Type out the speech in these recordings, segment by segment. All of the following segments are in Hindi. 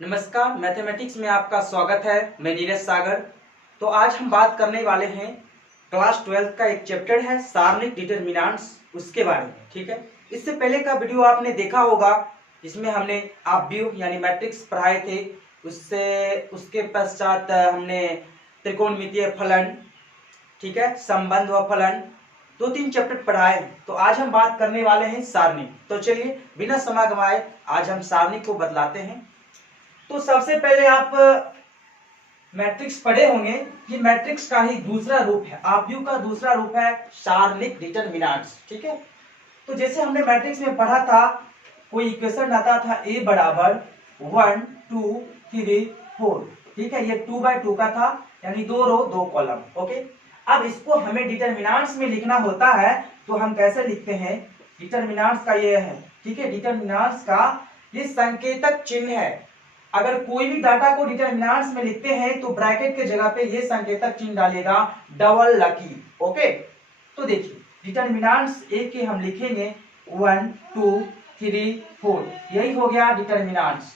नमस्कार, मैथमेटिक्स में आपका स्वागत है। मैं नीरज सागर। तो आज हम बात करने वाले हैं क्लास 12 का एक चैप्टर है सारणिक डिटरमिनेंट्स, उसके बारे में। ठीक है, इससे पहले का वीडियो आपने देखा होगा, इसमें हमने आव्यूह यानी मैट्रिक्स पढ़ाए थे। उसके पश्चात हमने त्रिकोणमितीय फलन, ठीक है, संबंध व फलन, 2-3 चैप्टर पढ़ाए। तो आज हम बात करने वाले हैं सारणिक। तो चलिए बिना समय गंवाए आज हम सारणिक को बतलाते हैं। तो सबसे पहले आप मैट्रिक्स पढ़े होंगे। ये मैट्रिक्स का ही दूसरा रूप है, आव्यूह का दूसरा रूप है सारणिक डिटरमिनेंट्स। ठीक है, तो जैसे हमने मैट्रिक्स में पढ़ा था, कोई इक्वेशन आता था a बराबर 1 2 3 4। ठीक है, ये 2/2 का था, यानी 2 रो 2 कॉलम। ओके, अब इसको हमें डिटरमिनेंट्स में लिखना होता है, तो हम कैसे लिखते हैं? डिटरमिनेंट्स का ये है, ठीक है, डिटरमिनेंट्स का ये संकेतक चिन्ह है। अगर कोई भी डाटा को डिटरमिनेंट्स में लिखते हैं तो ब्रैकेट के जगह पे ये संकेतक चिन्ह डालेगा डबल लकी। ओके, तो देखिए डिटरमिनेंट्स ए के हम लिखेंगे 1 2 3 4, यही हो गया डिटरमिनेंट्स।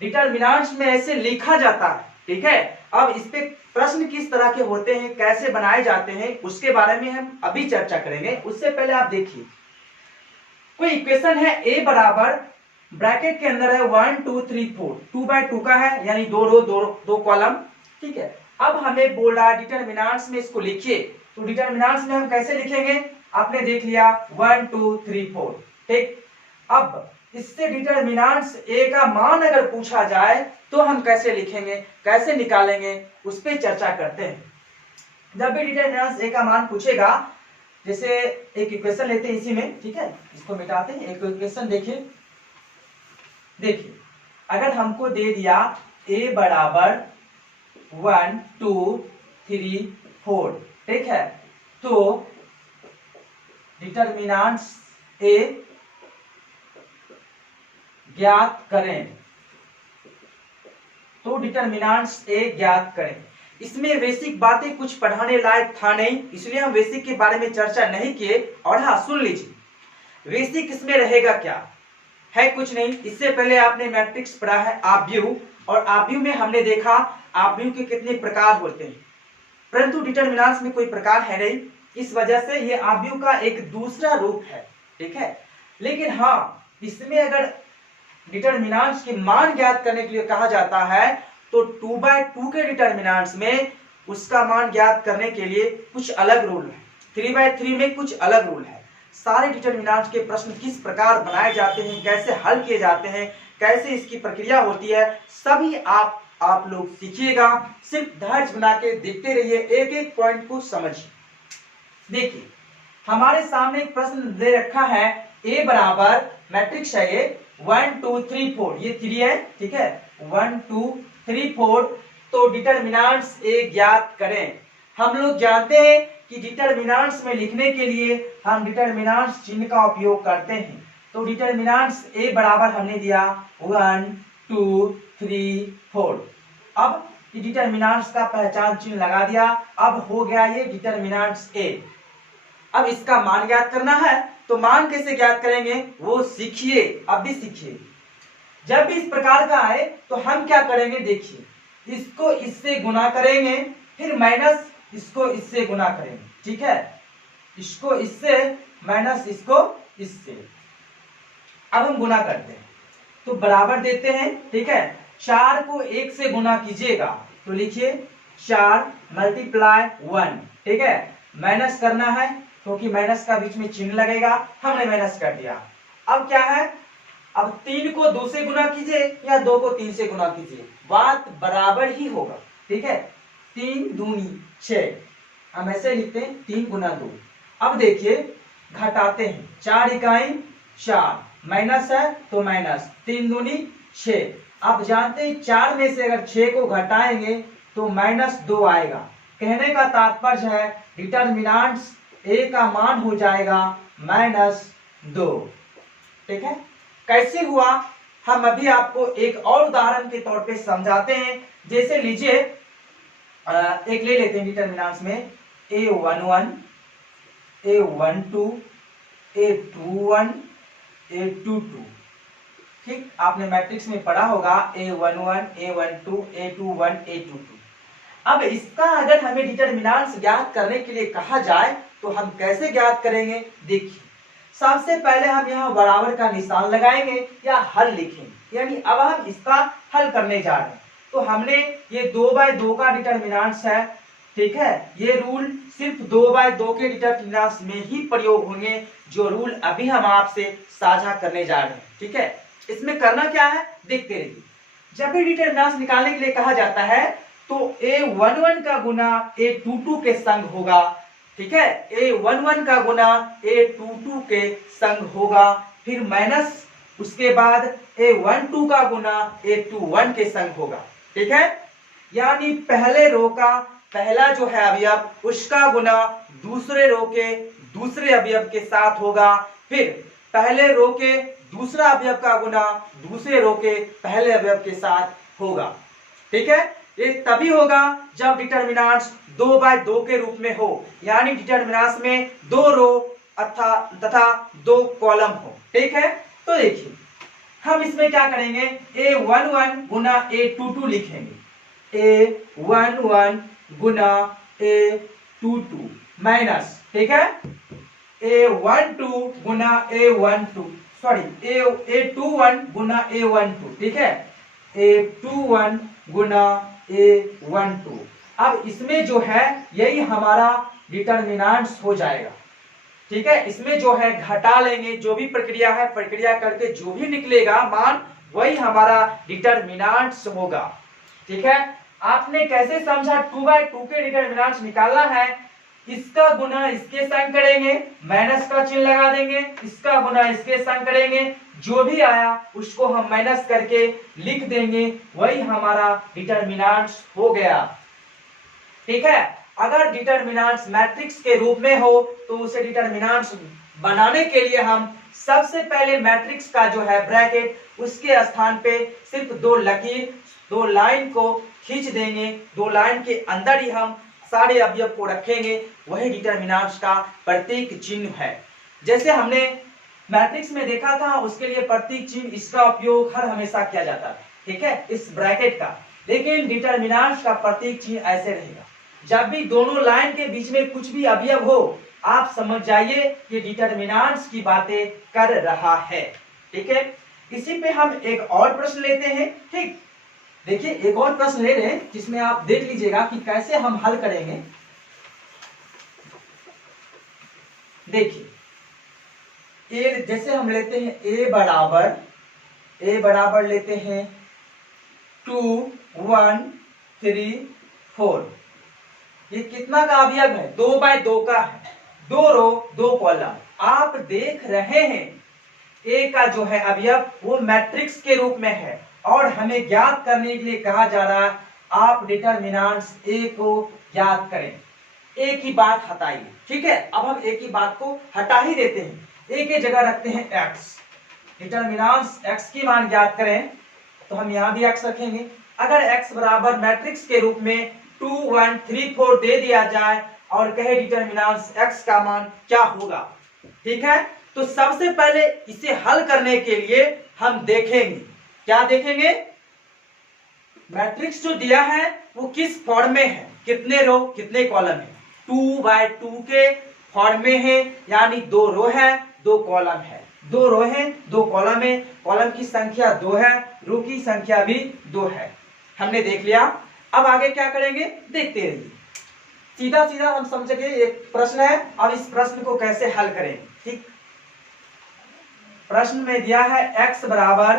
डिटरमिनेंट्स में ऐसे लिखा जाता है। ठीक है, अब इस पे प्रश्न किस तरह के होते हैं, कैसे बनाए जाते हैं, उसके बारे में हम अभी चर्चा करेंगे। उससे पहले आप देखिए, कोई इक्वेशन है a बराबर, ब्रैकेट के अंदर है 1 2 3 4, 2/2 का है, यानी 2 रो 2 कॉलम। ठीक है, अब हमें बोल रहा है डिटरमिनेंट्स में इसको लिखिए। तो डिटरमिनेंट्स में हम कैसे लिखेंगे? आपने देख लिया 1 2 3 4। ठीक, अब इससे डिटरमिनेंट्स a का मान अगर पूछा जाए तो हम कैसे लिखेंगे, कैसे निकालेंगे, उस पर चर्चा करते हैं। जब भी डिटरमिनेंट्स a का मान पूछेगा, जैसे एक इक्वेशन लेते हैं इसी में, ठीक है, इसको मिटाते हैं। एक इक्वेशन देखिए, अगर हमको दे दिया a बराबर 1 2 3 4, ठीक है, तो डिटरमिनेंट्स a ज्ञात करें। तो डिटरमिनेंट्स a ज्ञात करें। इसमें बेसिक बातें कुछ पढ़ाने लायक था नहीं, इसलिए हम बेसिक के बारे में चर्चा नहीं किए। और हाँ, सुन लीजिए, बेसिक इसमें रहेगा क्या है? कुछ नहीं। इससे पहले आपने मैट्रिक्स पढ़ा है आव्यूह, और आव्यूह में हमने देखा आव्यूह के कितने प्रकार होते हैं, परंतु डिटरमिनेंट्स में कोई प्रकार है नहीं। इस वजह से ये आव्यूह का एक दूसरा रूप है। ठीक है, लेकिन हाँ, इसमें अगर डिटरमिनेंट्स के मान ज्ञात करने के लिए कहा जाता है, तो 2/2 के डिटरमिनेंट्स में उसका मान ज्ञात करने के लिए कुछ अलग रूल है, 3/3 में कुछ अलग रूल है। सारे डिटरमिनेंट्स के प्रश्न किस प्रकार बनाए जाते हैं, कैसे हल किए जाते हैं, कैसे इसकी प्रक्रिया होती है, सभी आप लोग सीखिएगा। सिर्फ धैर्य बना के देखते रहिए, एक एक पॉइंट को समझिए। देखिए, हमारे सामने एक प्रश्न दे रखा है, a बराबर, मैट्रिक्स है ये 1 2 3 4, ये 3 है। ठीक है, 1 2 3 4, तो डिटरमिनेंट्स a ज्ञात करें। हम लोग जानते हैं कि डिटरमिनेंट्स में लिखने के लिए हम डिटरमिनेंट्स चिन्ह का उपयोग करते हैं। तो डिटरमिनेंट्स a बराबर हमने दिया 1 2 3 4। अब डिटरमिनेंट्स का पहचान चिन्ह लगा दिया, अब हो गया ये डिटरमिनेंट्स a। अब इसका मान ज्ञात करना है, तो मान कैसे ज्ञात करेंगे वो सीखिए, अब भी सीखिए। जब भी इस प्रकार का आए तो हम क्या करेंगे, देखिए, इसको इससे गुना करेंगे, फिर माइनस इसको इससे गुना करेंगे। ठीक है, इसको इससे माइनस इसको इससे। अब हम गुना करते हैं, तो बराबर देते हैं। ठीक है, 4 को 1 से गुना कीजिएगा, तो लिखिए 4 मल्टीप्लाई 1। ठीक है, माइनस करना है क्योंकि माइनस का बीच में चिन्ह लगेगा, हमने माइनस कर दिया। अब क्या है, अब 3 को 2 से गुना कीजिए या 2 को 3 से गुना कीजिए, बात बराबर ही होगा। ठीक है, 3 दूनी 6, हम ऐसे लिखते हैं 3 गुना 2। अब देखिए, घटाते हैं, 4 इकाई 4, माइनस है तो माइनस, 3 दूनी 6। आप जानते हैं 4 में से अगर 6 को घटाएंगे तो -2 आएगा। कहने का तात्पर्य है डिटरमिनेंट्स a का मान हो जाएगा -2। ठीक है, कैसे हुआ हम अभी आपको एक और उदाहरण के तौर पे समझाते हैं। जैसे लीजिए, एक ले लेते हैं डिटरमिनेंट्स में a11 a12 a21 a22। ठीक, आपने मैट्रिक्स में पढ़ा होगा A11, A12, A21, A22। अब इसका अगर हमें डिटरमिनेंट्स ज्ञात करने के लिए कहा जाए तो हम कैसे ज्ञात करेंगे? देखिए, सबसे पहले हम यहाँ बराबर का निशान लगाएंगे या हल लिखेंगे, यानी अब हम इसका हल करने जा रहे हैं। तो हमने ये 2/2 का डिटरमिनेंट्स है, ठीक है, ये रूल सिर्फ 2/2 के डिटरमिनेंट्स में ही प्रयोग होंगे, जो रूल अभी हम आपसे साझा करने जा रहे हैं। ठीक है, इसमें करना क्या है देखते रहिए। जब भी डिटरमिनेंट्स निकालने के लिए कहा जाता है तो A11 का गुना A22 के संग होगा, ठीक है, A11 का गुना A22 के संग होगा, फिर माइनस उसके बाद A12 का गुना A21 के संग होगा। ठीक है, यानी पहले रो का पहला जो है अवयव उसका गुना दूसरे रो के दूसरे अवयव के साथ होगा, फिर पहले रो के दूसरा अवयव का गुना दूसरे रो के पहले अवयव के साथ होगा। ठीक है, ये तभी होगा जब डिटरमिनेंट्स 2/2 के रूप में हो, यानी डिटरमिनेंट्स में 2 रो तथा 2 कॉलम हो। ठीक है, तो देखिए हम इसमें क्या करेंगे, A11 गुना A22 लिखेंगे, A11 गुना A22 माइनस, ठीक है, A12 गुना A12 सॉरी A21 गुना A12, ठीक है, A21 गुना A12। अब इसमें जो है यही हमारा डिटरमिनेंट्स हो जाएगा। ठीक है, इसमें जो है घटा लेंगे, जो भी प्रक्रिया है प्रक्रिया करके जो भी निकलेगा मान वही हमारा डिटरमिनेंट्स होगा। ठीक है, आपने कैसे समझा 2/2 के डिटरमिनेंट्स निकालना है, इसका गुना इसके संग करेंगे, माइनस का चिन्ह लगा देंगे, इसका गुना इसके संग करेंगे, जो भी आया उसको हम माइनस करके लिख देंगे, वही हमारा डिटरमिनेंट्स हो गया। ठीक है, अगर डिटरमिनेंट्स मैट्रिक्स के रूप में हो तो उसे डिटरमिनेंट्स बनाने के लिए हम सबसे पहले मैट्रिक्स का जो है ब्रैकेट उसके स्थान पे सिर्फ 2 लकीर 2 लाइन को खींच देंगे, 2 लाइन के अंदर ही हम सारे अवयव को रखेंगे, वही डिटरमिनेंट्स का प्रतीक चिन्ह है। जैसे हमने मैट्रिक्स में देखा था उसके लिए प्रतीक चिन्ह इसका उपयोग हर हमेशा किया जाता है, ठीक है, इस ब्रैकेट का। लेकिन डिटरमिनेंट्स का प्रतीक चिन्ह ऐसे रहेगा, जब भी दोनों लाइन के बीच में कुछ भी अवयव हो आप समझ जाइए कि डिटरमिनेंट्स की बातें कर रहा है। ठीक है, इसी पे हम एक और प्रश्न लेते हैं। ठीक, देखिए एक और प्रश्न ले रहे हैं जिसमें आप देख लीजिएगा कि कैसे हम हल करेंगे। देखिए ए जैसे हम लेते हैं ए बराबर लेते हैं 2 1 3 4। ये कितना का अवयव है, 2/2 का है, 2 रो 2 कॉलम। आप देख रहे हैं ए का जो है अवयव वो मैट्रिक्स के रूप में है और हमें ज्ञात करने के लिए कहा जा रहा है आप डिटरमिनेंट्स ए को ज्ञात करें। ए की बात हटाइए, ठीक है, अब हम ए की बात को हटा ही देते हैं, ए के जगह रखते हैं एक्स। डिटरमिनेंट्स एक्स की मान ज्ञात करें तो हम यहां भी एक्स रखेंगे। अगर एक्स बराबर मैट्रिक्स के रूप में 2 1 3 4 दे दिया जाए और कहे डिटरमिनेंट्स एक्स का मान क्या होगा, ठीक है, तो सबसे पहले इसे हल करने के लिए हम देखेंगे, क्या देखेंगे, मैट्रिक्स जो दिया है वो किस फॉर्म में है, कितने रो कितने कॉलम है, 2/2 के फॉर्म में है, यानी 2 रो है 2 कॉलम है, 2 रो है 2 कॉलम है, कॉलम की संख्या 2 है, रो की संख्या भी 2 है। हमने देख लिया, अब आगे क्या करेंगे देखते रहिए। सीधा सीधा हम समझ गए एक प्रश्न है, अब इस प्रश्न को कैसे हल करेंगे। ठीक, प्रश्न में दिया है x बराबर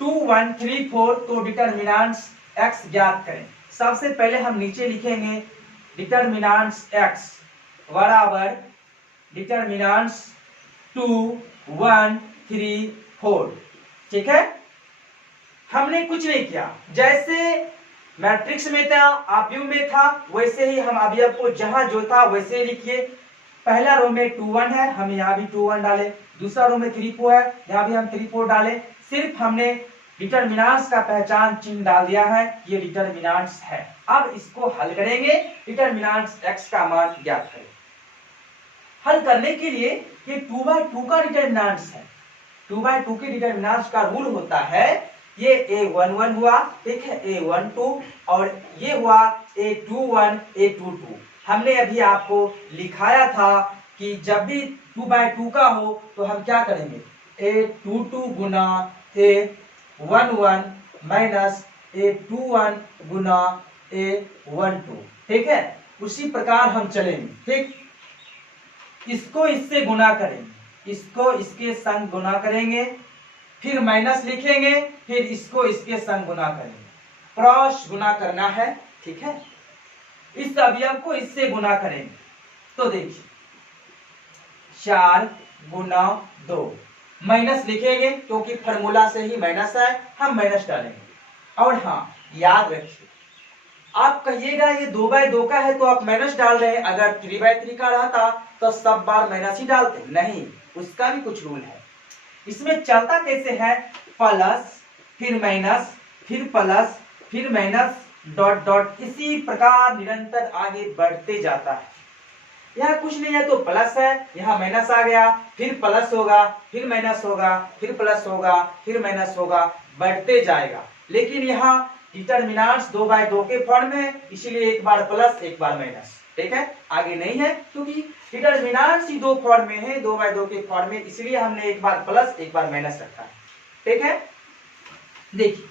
2 1 3 4, तो डिटरमिनेंट्स x ज्ञात करें। सबसे पहले हम नीचे लिखेंगे डिटरमिनेंट्स x बराबर डिटरमिनेंट्स 2 1 3 4। ठीक है, हमने कुछ नहीं किया, जैसे मैट्रिक्स में था अवयव में था वैसे ही हम अवयव को जहां जो था वैसे लिखिए। पहला रो में 2 1 है, हम यहाँ भी 2 1 डाले, दूसरा रो में 3 4 है, यहाँ भी हम 3 4 डाले। सिर्फ हमने डिटरमिनेंट्स का पहचान चिन्ह डाल दिया है, ये डिटरमिनेंट्स है। अब इसको हल करेंगे, डिटरमिनेंट्स x का मान ज्ञात करें। हल करने के लिए ये 2/2 का डिटरमिनेंट्स है, 2/2 के डिटरमिनेंट्स का रूल होता है, ये A11 हुआ, ठीक है, A12 और ये हुआ A21 A22। हमने अभी आपको लिखाया था कि जब भी 2/2 का हो तो हम क्या करेंगे, A22 गुना A11 माइनस A21 गुना A12, ठीक है। उसी प्रकार हम चलेंगे, ठीक, इसको इससे गुना करेंगे, इसको इसके संग गुना करेंगे, फिर माइनस लिखेंगे, फिर इसको इसके संग गुना करेंगे, क्रॉस गुना करना है, ठीक है। इस अवयव को इससे गुना करेंगे तो देखिए 4 गुना 2, माइनस लिखेंगे क्योंकि फॉर्मूला से ही माइनस है, हम माइनस डालेंगे। और हाँ, याद रखिए, आप कहिएगा ये 2/2 का है तो आप माइनस डाल रहे हैं, अगर 3/3 का रहता तो सब बार माइनस ही डालते, नहीं, उसका भी कुछ रूल है। इसमें चलता कैसे है, प्लस फिर माइनस फिर प्लस फिर माइनस डॉट डॉट, इसी प्रकार निरंतर आगे बढ़ते जाता है। यहाँ कुछ नहीं है तो प्लस है, यहाँ माइनस आ गया, फिर प्लस होगा, फिर माइनस होगा, फिर प्लस होगा, फिर माइनस होगा, बढ़ते जाएगा। लेकिन यहाँ डिटरमिनेंट्स 2/2 के फॉर्म में है, इसलिए एक बार प्लस एक बार माइनस, ठीक है, आगे नहीं है क्योंकि डिटरमिनेंट्स ही 2 फॉर्म में है, 2/2 के फॉर्म में, इसलिए हमने एक बार प्लस एक बार माइनस रखा है, ठीक है। देखिए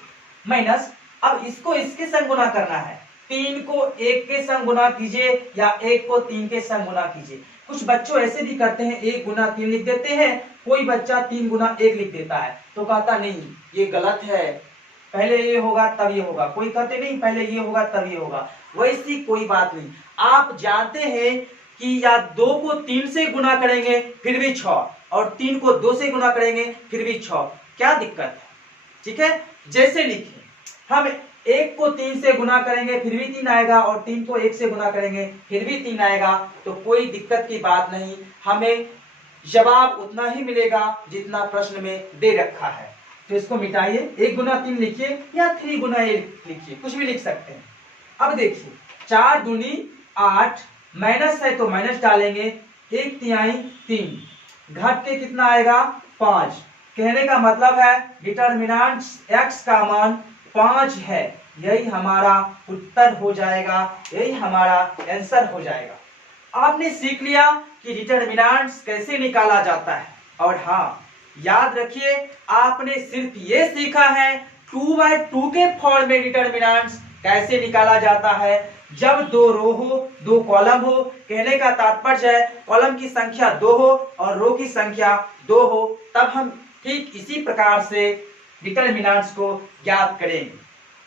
माइनस, अब इसको इसके संग गुना करना है, 3 को 1 के संग गुना कीजिए या 1 को 3 के संग गुना कीजिए। कुछ बच्चों ऐसे भी करते हैं, 1 गुना 3 लिख देते हैं, कोई बच्चा 3 गुना 1 लिख देता है तो कहता नहीं ये गलत है, पहले ये होगा तब ये होगा, कोई कहते नहीं पहले ये होगा तब ये होगा, वैसी कोई बात नहीं। आप जानते हैं कि या 2 को 3 से गुना करेंगे फिर भी 6 और 3 को 2 से गुना करेंगे फिर भी 6, क्या दिक्कत है, ठीक है। जैसे लिखिए, हम 1 को 3 से गुना करेंगे फिर भी 3 आएगा और 3 को 1 से गुना करेंगे फिर भी 3 आएगा, तो कोई दिक्कत की बात नहीं, हमें जवाब उतना ही मिलेगा जितना प्रश्न में दे रखा है। तो इसको मिटाइए, 1 गुना 3 लिखिए या 3 गुना 1 लिखिए, कुछ भी लिख सकते हैं। अब देखिए 4 दूनी 8, माइनस है तो माइनस डालेंगे, 1/3 3, घट के कितना आएगा 5। कहने का मतलब है डिटरमिनेंट x का मान 5 है, यही हमारा उत्तर हो जाएगा, यही हमारा आंसर हो जाएगा। आपने सीख लिया कि डिटरमिनेंट्स कैसे निकाला जाता है। और हाँ, याद रखिए, आपने सिर्फ ये सीखा है 2/2 के फॉर्म में डिटरमिनेंट्स कैसे निकाला जाता है। जब 2 रो हो 2 कॉलम हो, कहने का तात्पर्य है कॉलम की संख्या 2 हो और रो की संख्या 2 हो, तब हम ठीक इसी प्रकार से डिटरमिनेंट्स को ज्ञात करेंगे।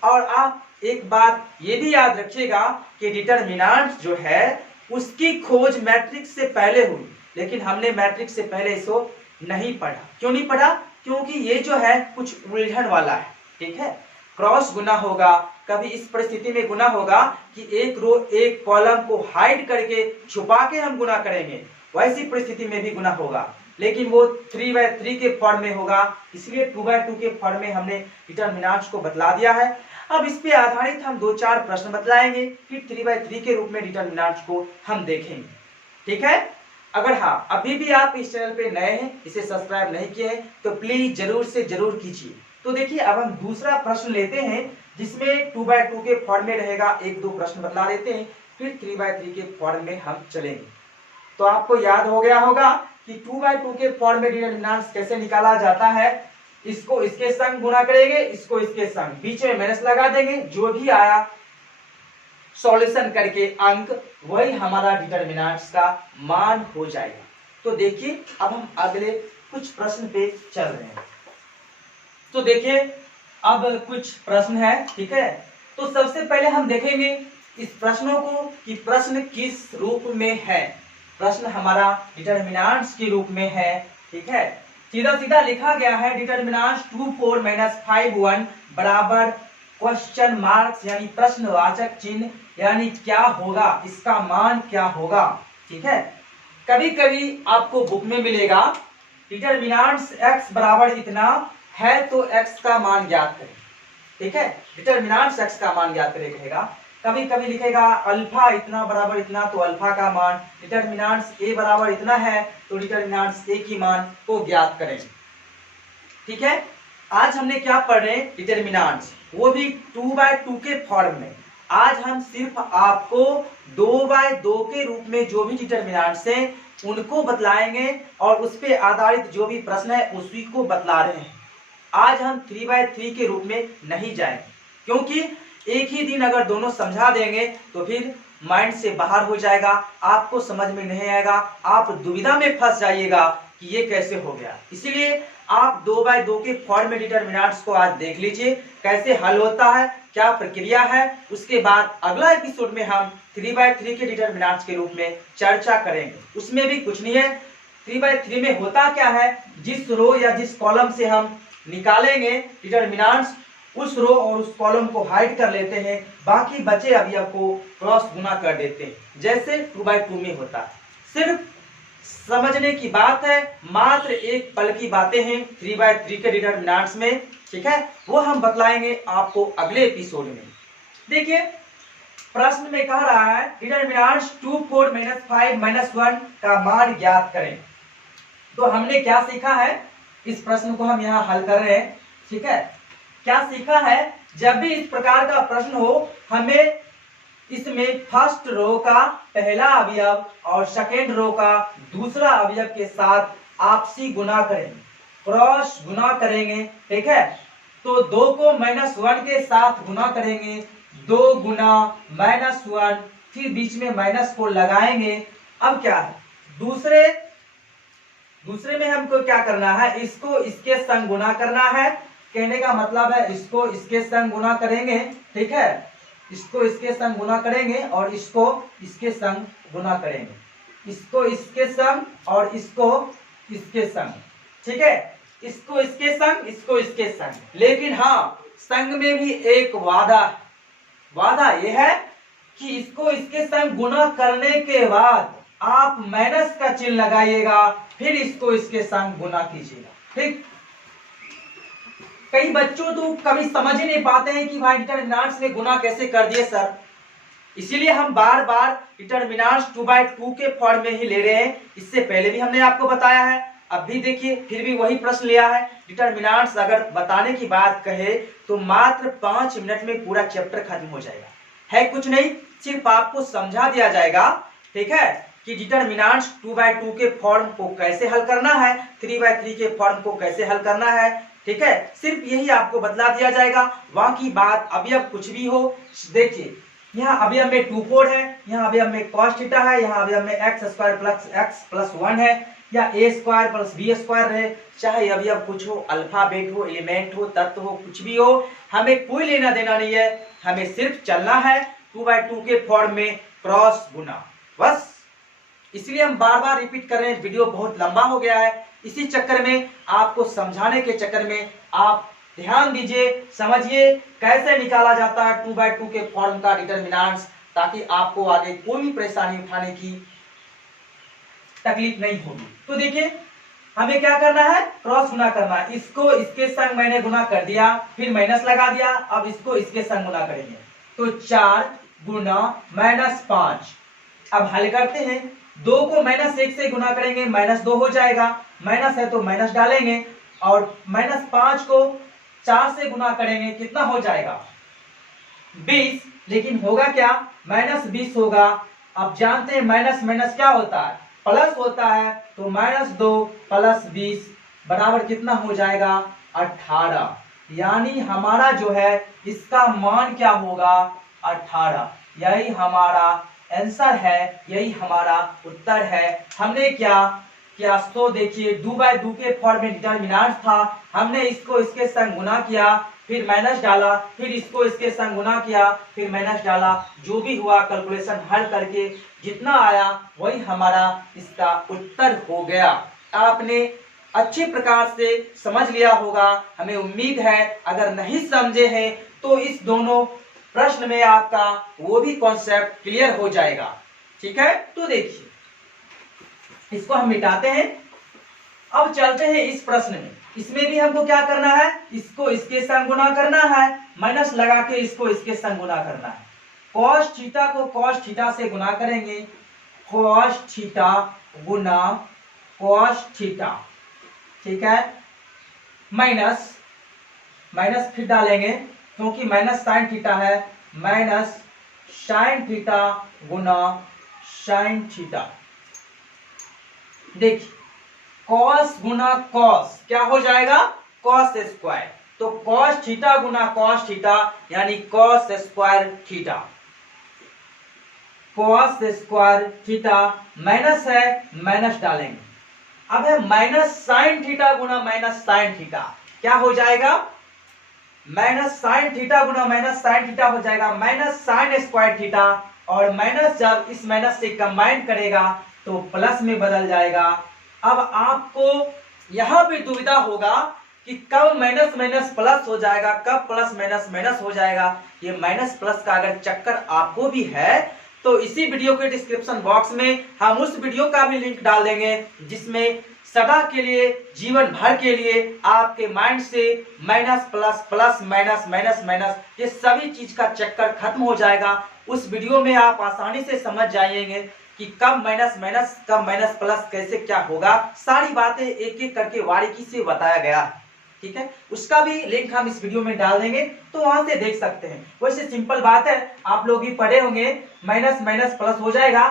और आप एक बात ये भी याद रखिएगा कि डिटरमिनेंट्स जो है उसकी खोज मैट्रिक्स से पहले हुई, लेकिन हमने मैट्रिक्स से पहले इसको नहीं पढ़ा। क्यों नहीं पढ़ा? क्योंकि ये जो है कुछ उलझन वाला है, ठीक है। क्रॉस गुना होगा, कभी इस परिस्थिति में गुना होगा कि एक रो एक कॉलम को हाइड करके छुपा के हम गुना करेंगे, वैसी परिस्थिति में भी गुना होगा, लेकिन वो 3/3 के फॉर्म में होगा, इसलिए 2/2 के फॉर्म में हमने डिटरमिनेंट्स को बतला दिया है। अब इस पे आधारित हम 2-4 प्रश्न बतलाएंगे, फिर 3/3 के रूप में डिटरमिनेंट्स को हम देखेंगे, ठीक है। अगर हाँ अभी भी आप इस चैनल पे नए हैं, इसे सब्सक्राइब नहीं किए हैं, तो प्लीज जरूर से जरूर कीजिए। तो देखिए अब हम दूसरा प्रश्न लेते हैं जिसमें 2/2 के फॉर्म में रहेगा, 1-2 प्रश्न बतला देते हैं, फिर 3/3 के फॉर्म में हम चलेंगे। तो आपको याद हो गया होगा कि 2/2 के फॉर्म में डिटरमिनेंट्स कैसे निकाला जाता है। इसको इसके संग गुना करेंगे, इसको इसके संग, बीच में माइनस लगा देंगे, जो भी आया सॉल्यूशन करके अंक, वही हमारा डिटरमिनेंट्स का मान हो जाएगा। तो देखिए अब हम अगले कुछ प्रश्न पे चल रहे हैं। तो देखिए अब कुछ प्रश्न है, ठीक है। तो सबसे पहले हम देखेंगे इस प्रश्नों को कि प्रश्न किस रूप में है। प्रश्न हमारा डिटरमिनेंट्स के रूप में है, ठीक है। सीधा सीधा लिखा गया है डिटरमिनेंट्स 24 - 51 बराबर क्वेश्चन मार्क्स, यानी प्रश्नवाचक चिन्ह, यानी क्या होगा, इसका मान क्या होगा, ठीक है। कभी कभी आपको बुक में मिलेगा डिटरमिनेंट्स x बराबर इतना है तो x का मान ज्ञात करें, ठीक है। डिटरमिनेंट्स x का मान ज्ञात करें कहेगा, कभी कभी लिखेगा अल्फा इतना बराबर इतना तो अल्फा का मान, डिटरमिनेंट्स a बराबर इतना है तो डिटरमिनेंट्स a की मान को ज्ञात करें। ठीक है। आज हमने क्या पढ़ रहे हैं, डिटरमिनेंट्स, वो भी 2/2 के फॉर्म में। आज हम सिर्फ आपको 2/2 के रूप में जो भी डिटरमिनेंट्स हैं उनको बतलाएंगे और उस पर आधारित जो भी प्रश्न है उसी को बतला रहे हैं। आज हम 3/3 के रूप में नहीं जाएंगे, क्योंकि एक ही दिन अगर दोनों समझा देंगे तो फिर माइंड से बाहर हो जाएगा, आपको समझ में नहीं आएगा, आप दुविधा में फंस जाइएगा कि ये कैसे हो गया। इसीलिए आप 2/2 के फॉर्म में डिटरमिनेंट्स को आज देख लीजिए कैसे हल होता है, क्या प्रक्रिया है। उसके बाद अगला एपिसोड में हम 3/3 के डिटरमिनेंट्स के रूप में चर्चा करेंगे। उसमें भी कुछ नहीं है, 3/3 में होता क्या है, जिस रो या जिस कॉलम से हम निकालेंगे डिटरमिनेंट्स, उस रो और उस कॉलम को हाइड कर लेते हैं, बाकी बचे अवयव को क्रॉस गुना कर देते हैं, जैसे 2/2 में होता है। सिर्फ समझने की बात है, मात्र एक पल की बातें हैं 3/3 के डिटरमिनेंट्स में, ठीक है। वो हम बतलाएंगे आपको अगले एपिसोड में। देखिए प्रश्न में कह रहा है डिटरमिनेंट्स 2, 4, -5, -1 का मान ज्ञात करें। तो हमने क्या सीखा है, इस प्रश्न को हम यहाँ हल कर रहे हैं, ठीक है। क्या सीखा है, जब भी इस प्रकार का प्रश्न हो, हमें इसमें फर्स्ट रो का पहला अवयव और सेकेंड रो का दूसरा अवयव के साथ आपसी गुना करेंगे, क्रॉस गुना करेंगे, ठीक है। तो 2 को -1 के साथ गुना करेंगे, 2 गुना -1, फिर बीच में माइनस को लगाएंगे। अब क्या है, दूसरे में हमको क्या करना है, इसको इसके संग गुना करना है। कहने का मतलब है इसको इसके संग गुना करेंगे, ठीक है, इसको इसके संग गुना करेंगे और इसको इसके संग गुना करेंगे, इसको इसके संग और इसको इसके संग, ठीक है, इसको इसके संग, इसको इसके संग। लेकिन हाँ, संग में भी एक वादा यह है कि इसको इसके संग गुना करने के बाद आप माइनस का चिन्ह लगाइएगा, फिर इसको इसके संग गुना कीजिएगा, ठीक। कई बच्चों तो कभी समझ ही नहीं पाते हैं कि भाई डिटरमिनेंट्स में गुना कैसे कर दिए सर। इसीलिए हम बार बार डिटरमिनेंट्स 2/2 के फॉर्म में ही ले रहे हैं। इससे पहले भी हमने आपको बताया है, अब भी देखिए फिर भी वही प्रश्न लिया है। डिटरमिनेंट्स अगर बताने की बात कहे तो मात्र 5 मिनट में पूरा चैप्टर खत्म हो जाएगा, है कुछ नहीं, सिर्फ आपको समझा दिया जाएगा, ठीक है, कि डिटरमिनेंट्स 2/2 के फॉर्म को कैसे हल करना है, 3/3 के फॉर्म को कैसे हल करना है, ठीक है। सिर्फ यही आपको बतला दिया जाएगा, बाकी बात अवयव कुछ भी हो। देखिए यहाँ अवयव में 2, 4 है, यहाँ अवयव में cos थीटा है, यहाँ अवयव में x² + x + 1 है, या a² + b² है, चाहे अवयव कुछ हो, अल्फाबेट हो, एलिमेंट हो, तत्व हो, कुछ भी हो, हमें कोई लेना देना नहीं है। हमें सिर्फ चलना है 2/2 के फॉर्म में क्रॉस गुना, बस। इसलिए हम बार बार रिपीट कर रहे हैं, वीडियो बहुत लंबा हो गया है, इसी चक्कर में आपको समझाने के चक्कर में आप ध्यान दीजिए, समझिए कैसे निकाला जाता है 2/2 के फॉर्म का डिटरमिनेंट्स, ताकि आपको आगे कोई भी परेशानी उठाने की तकलीफ नहीं होगी। तो देखिए हमें क्या करना है, क्रॉस गुना करना है। इसको इसके संग मैंने गुना कर दिया, फिर माइनस लगा दिया, अब इसको इसके संग गुना करेंगे, तो 4 गुना -5। अब हल करते हैं, 2 को -1 से गुना करेंगे, -2 हो जाएगा, माइनस है तो माइनस डालेंगे, और -5 को 4 से गुना करेंगे, कितना हो जाएगा 20। लेकिन होगा क्या, -20 होगा। अब जानते हैं माइनस माइनस क्या होता है, प्लस होता है, तो -2 + 20 बराबर कितना हो जाएगा 18। यानी हमारा जो है इसका मान क्या होगा 18। यही हमारा आंसर है, यही हमारा उत्तर है। हमने क्या किया, तो देखिए 2/2 के फॉर्म में डिटरमिनेंट था, हमने इसको इसके संग गुना किया, फिर माइनस डाला, फिर इसको इसके संग गुना किया, फिर माइनस डाला, जो भी हुआ कैलकुलेशन हल करके जितना आया वही हमारा इसका उत्तर हो गया। आपने अच्छे प्रकार से समझ लिया होगा, हमें उम्मीद है। अगर नहीं समझे हैं तो इस दोनों प्रश्न में आपका वो भी कॉन्सेप्ट क्लियर हो जाएगा, ठीक है। तो देखिए इसको हम मिटाते हैं, अब चलते हैं इस प्रश्न में। इसमें भी हमको क्या करना है, इसको इसके संग गुना करना है, माइनस लगा के इसको इसके संग गुना करना है। cos थीटा को cos थीटा से गुना करेंगे, cos थीटा गुना cos थीटा, ठीक है। माइनस माइनस फिर डालेंगे क्योंकि माइनस साइन थीटा है, माइनस साइन थीटा गुना साइन थीटा। देखिए कॉस गुना कॉस क्या हो जाएगा, कॉस स्क्वायर। तो कॉस थीटा गुना कॉस थीटा यानी cos square theta, cos square theta minus है, माइनस डालेंगे। अब है माइनस साइन थीटा गुना माइनस साइन थीटा, क्या हो जाएगा, माइनस साइन थीटा गुना माइनस साइन थीटा हो जाएगा माइनस साइन स्क्वायर थीटा, और माइनस जब इस माइनस से कंबाइन करेगा तो प्लस में बदल जाएगा। अब आपको यहां पे दुविधा होगा कि कब माइनस माइनस प्लस हो जाएगा, कब प्लस माइनस माइनस हो जाएगा। ये माइनस प्लस का अगर चक्कर आपको भी है तो इसी वीडियो के डिस्क्रिप्शन बॉक्स में हम उस वीडियो का भी लिंक डाल देंगे जिसमें सदा के लिए, जीवन भर के लिए आपके माइंड से minus plus, plus minus, minus minus, ये सभी चीज का चक्कर खत्म हो जाएगा। उस वीडियो में आप आसानी से समझ जाएंगे कि कब माइनस माइनस, कब माइनस प्लस, कैसे क्या होगा, सारी बातें एक एक करके बारीकी से बताया गया है। ठीक है, उसका भी लिंक हम इस वीडियो में डाल देंगे तो वहां से देख सकते हैं। वैसे सिंपल बात है, आप लोग भी पढ़े होंगे, माइनस माइनस प्लस हो जाएगा।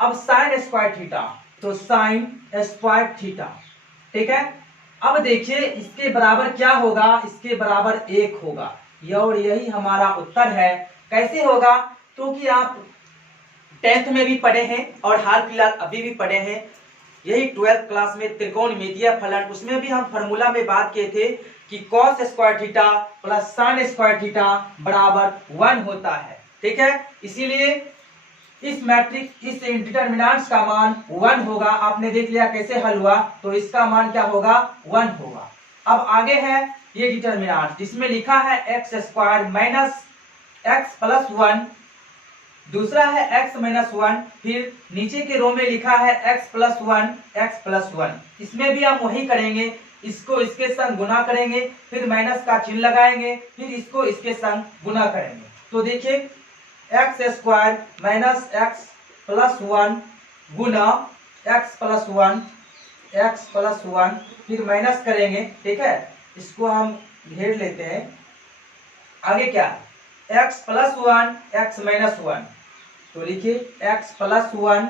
अब साइन स्क्वायर थीटा, तो साइन स्क्वायर थीटा, ठीक है। अब देखिए इसके बराबर क्या होगा, इसके बराबर 1 होगा, और यही हमारा उत्तर है। कैसे होगा, क्योंकि आप 10th में भी पढ़े हैं और हाल फिलहाल अभी भी पढ़े हैं, यही 12th क्लास में त्रिकोणमितीय फलन, उसमें भी हम फार्मूला में बात किए थे कि cos square theta plus sine square theta बराबर 1 होता है। ठीक है, इसीलिए इस मैट्रिक्स, इस डिटरमिनेंट्स का मान 1 होगा। आपने देख लिया कैसे हल हुआ, तो इसका मान क्या होगा, 1 होगा। अब आगे है ये डिटरमिनेंट जिसमें लिखा है x square minus x plus 1, दूसरा है x माइनस 1, फिर नीचे के रो में लिखा है x प्लस 1, x प्लस 1। इसमें भी हम वही करेंगे, इसको इसके संग गुना करेंगे, फिर माइनस का चिन्ह लगाएंगे, फिर इसको इसके संग गुना करेंगे। तो देखिए x square minus x plus 1 गुना एक्स प्लस 1, एक्स प्लस 1, फिर माइनस करेंगे। ठीक है, इसको हम घेर लेते हैं। आगे क्या, एक्स प्लस 1 एक्स माइनस 1, तो लिखिए x plus 1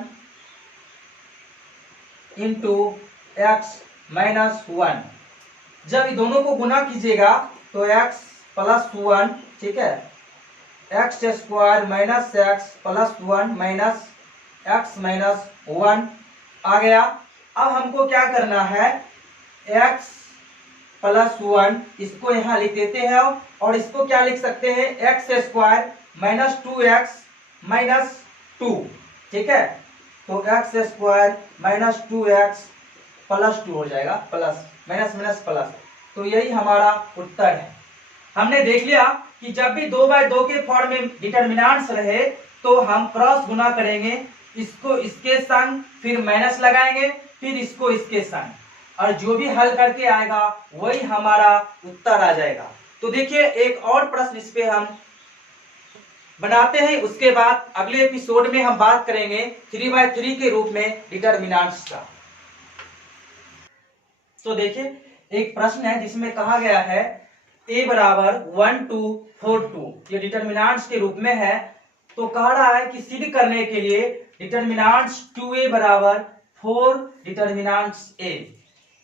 into x minus 1। जब ये दोनों को गुना कीजिएगा तो एक्स प्लस 1, ठीक है, x square minus x plus 1 minus x minus 1 आ गया। अब हमको क्या करना है, एक्स प्लस 1 इसको यहाँ लिख देते हैं, और इसको क्या लिख सकते हैं, x square minus 2x minus 2। ठीक है, तो x square minus 2x plus 2 हो जाएगा, प्लस माइनस माइनस प्लस। तो यही हमारा उत्तर है। हमने देख लिया कि जब भी 2/2 के फॉर्म में डिटरमिनेंट्स रहे तो हम क्रॉस गुना करेंगे, इसको इसके संग, फिर माइनस लगाएंगे, फिर इसको इसके संग, और जो भी हल करके आएगा वही हमारा उत्तर आ जाएगा। तो देखिए एक और प्रश्न इस पे हम बनाते हैं, उसके बाद अगले एपिसोड में हम बात करेंगे 3/3 के रूप में डिटरमिनेंट्स का। तो देखिए एक प्रश्न है जिसमें कहा गया है a बराबर 1 2 4 2, ये डिटरमिनेंट्स के रूप में है। तो कह रहा है कि सिद्ध करने के लिए डिटरमिनेंट्स 2a बराबर 4 डिटरमिनेंट्स a,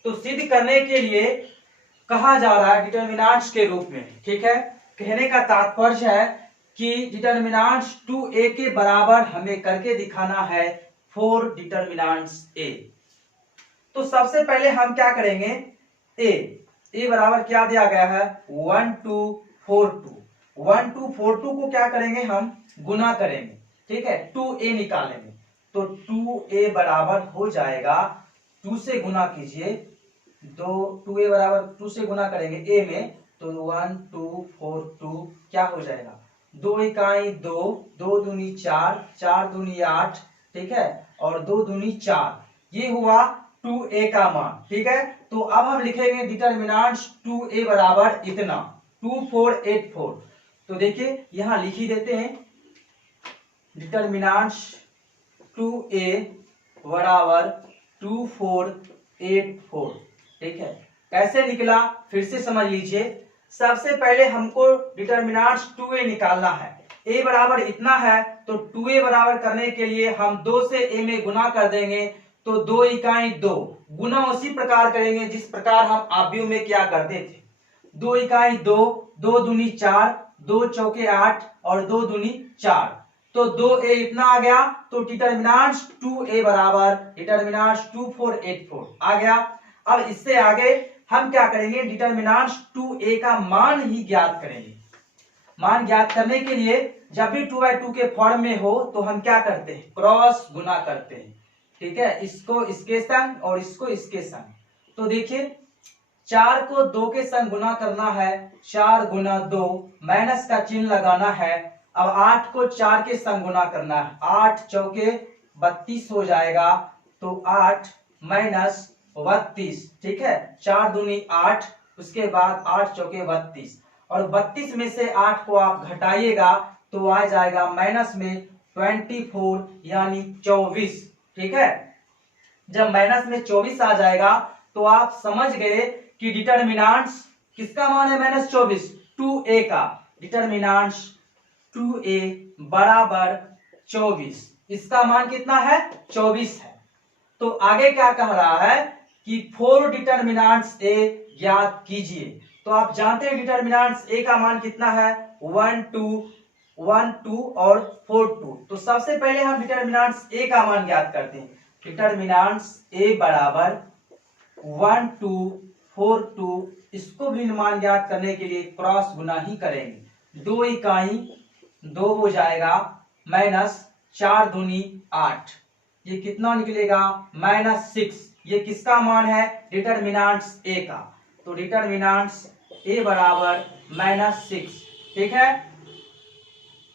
तो सिद्ध करने के लिए कहा जा रहा है डिटरमिनेंट्स के रूप में। ठीक है, कहने का तात्पर्य है कि डिटरमिनेंट्स 2a के बराबर हमें करके दिखाना है 4 डिटरमिनेंट्स a। तो सबसे पहले हम क्या करेंगे, a बराबर क्या दिया गया है, 1 2 4 2, 1 2 4 2 को क्या करेंगे, हम गुना करेंगे। ठीक है, 2a निकालेंगे, तो 2a बराबर हो जाएगा, 2 से गुना कीजिए, 2a बराबर 2 से गुना करेंगे a में, तो 1 2 4 2 क्या हो जाएगा, 2 इकाई 2, 2 दूनी 4, 4 दूनी 8, ठीक है, और 2 दूनी 4, ये हुआ 2a का मान। ठीक है, तो अब हम लिखेंगे डिटरमिनेंट्स 2a बराबर इतना 2484। तो देखिए यहां लिख ही देते हैं, डिटरमिनेंट्स 2a बराबर 2484। ठीक है, कैसे निकला फिर से समझ लीजिए। सबसे पहले हमको डिटर्मिनेंट्स 2a निकालना है। a बराबर इतना है तो 2a बराबर करने के लिए हम 2 से a में गुना कर देंगे, तो 2 इकाई 2 गुना उसी प्रकार करेंगे जिस प्रकार हम आव्यूह में क्या करते थे। 2 इकाई 2, 2 दूनी 4, 2 चौके 8 और 2 दूनी 4, तो 2a इतना आ गया। तो डिटर्मिनेंट्स 2a बराबर डिटर्मिनेंट्स 2484 आ गया। अब इससे आगे हम क्या करेंगे, डिटर्मिनेंट्स 2a का मान ही ज्ञात करेंगे। मान ज्ञात करने के लिए जब भी 2/2 के फॉर्म में हो तो हम क्या करते हैं, क्रॉस गुना करते हैं। ठीक है, इसको इसके संग और इसको इसके संग। तो देखिए 4 को 2 के संग गुना करना है, 4 गुना 2, माइनस का चिन्ह लगाना है। अब 8 को 4 के संग गुना करना है, 8 चौके 32 हो जाएगा, तो 8 माइनस 32। ठीक है, 4 दूनी 8, उसके बाद 8 चौके 32, और 32 में से 8 को आप घटाइएगा तो आ जाएगा माइनस में 24 यानी 24। ठीक है, जब माइनस में 24 आ जाएगा तो आप समझ गए कि डिटर्मिनेंट्स किसका मान है माइनस 24, 2a का। डिटर्मिनेंट्स 2a बराबर 24, इसका मान कितना है 24 है। तो आगे क्या कह रहा है कि 4 डिटर्मिनेंट्स a ज्ञात कीजिए। तो आप जानते हैं डिटर्मिनेंट्स a का मान कितना है, 1 2 1 2 और 4 2। तो सबसे पहले हम डिटर्मिनेंट्स a का मान ज्ञात करते हैं। डिटर्मिनेंट्स a बराबर 1 2 4 2, इसको भी मान ज्ञात करने के लिए क्रॉस गुना ही करेंगे। 2 इकाई 2 हो जाएगा, माइनस 4 दूनी 8, ये कितना निकलेगा -6। ये किसका मान है, डिटर्मिनेंट्स a का। तो डिटर्मिनेंट्स a बराबर -6। ठीक है,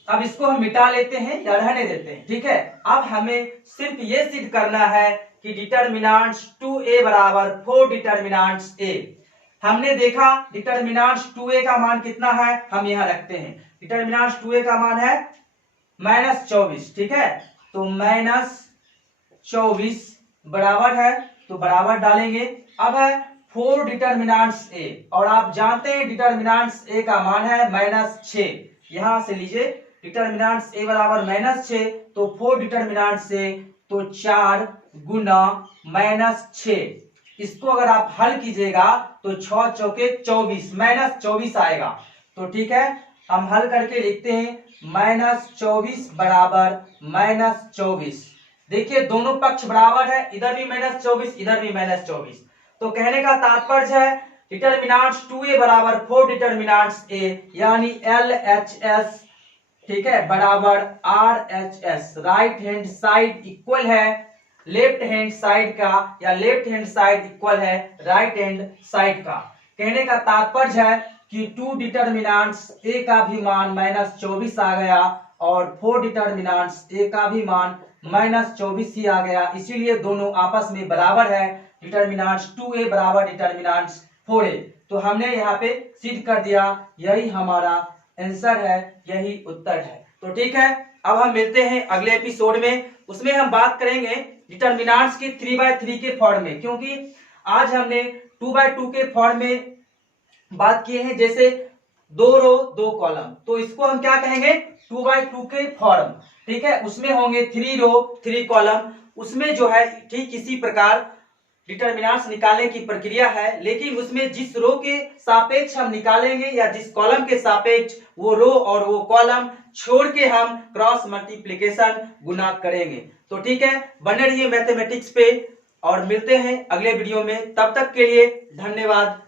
अब इसको हम मिटा लेते हैं या रहने देते हैं। ठीक है, अब हमें सिर्फ ये सिद्ध करना है कि डिटर्मिनेंट्स 2a बराबर 4 डिटर्मिनेंट्स a। हमने देखा डिटर्मिनेंट्स 2a का मान कितना है, हम यहां रखते हैं। डिटर्मिनेंट्स 2a का मान है -24। ठीक है, तो -24 बराबर है, तो बराबर डालेंगे। अब है 4 डिटर्मिनेंट्स a, और आप जानते हैं डिटर्मिनेंट्स a का मान है -6। यहां से लीजिए डिटर्मिनेंट्स a बराबर -6, तो 4 डिटर्मिनेंट्स a, तो 4 गुना -6। इसको अगर आप हल कीजिएगा तो 6 चौके 24, -24 आएगा। तो ठीक है, हम हल करके लिखते हैं -24 बराबर -24। देखिए दोनों पक्ष बराबर है, इधर भी -24 इधर भी -24। तो कहने का तात्पर्य है डिटर्मिनेंट्स 2a बराबर 4 डिटर्मिनेंट्स a, यानी LHS ठीक है बराबर RHS। Right hand side equal है लेफ्ट हैंड साइड का, या लेफ्ट हैंड साइड इक्वल है राइट हैंड साइड का। कहने का तात्पर्य है कि 2 डिटर्मिनेंट्स a का भी मान -24 आ गया और 4 डिटर्मिनेंट्स a का भी मान -24 ही आ गया, इसीलिए दोनों आपस में बराबर है। डिटर्मिनेंट्स 2a बराबर डिटर्मिनेंट्स 4a। तो हमने यहाँ पे सिद्ध कर दिया, यही हमारा आंसर है, यही उत्तर है। तो ठीक है, अब हम मिलते हैं अगले एपिसोड में, उसमें हम बात करेंगे डिटर्मिनेंट्स के 3/3 के फॉर्म में, क्योंकि आज हमने 2/2 के फॉर्म में बात किए हैं, जैसे 2 रो 2 कॉलम, तो इसको हम क्या कहेंगे 2/2 के फॉर्म। ठीक है, उसमें होंगे 3 रो 3 कॉलम, उसमें जो है ठीक इसी प्रकार डिटर्मिनेंट्स निकालने की प्रक्रिया है, लेकिन उसमें जिस रो के सापेक्ष हम निकालेंगे या जिस कॉलम के सापेक्ष वो रो और वो कॉलम छोड़ के हम क्रॉस मल्टीप्लिकेशन गुना करेंगे। तो ठीक है, बने रहिए मैथमेटिक्स पे और मिलते हैं अगले वीडियो में। तब तक के लिए धन्यवाद।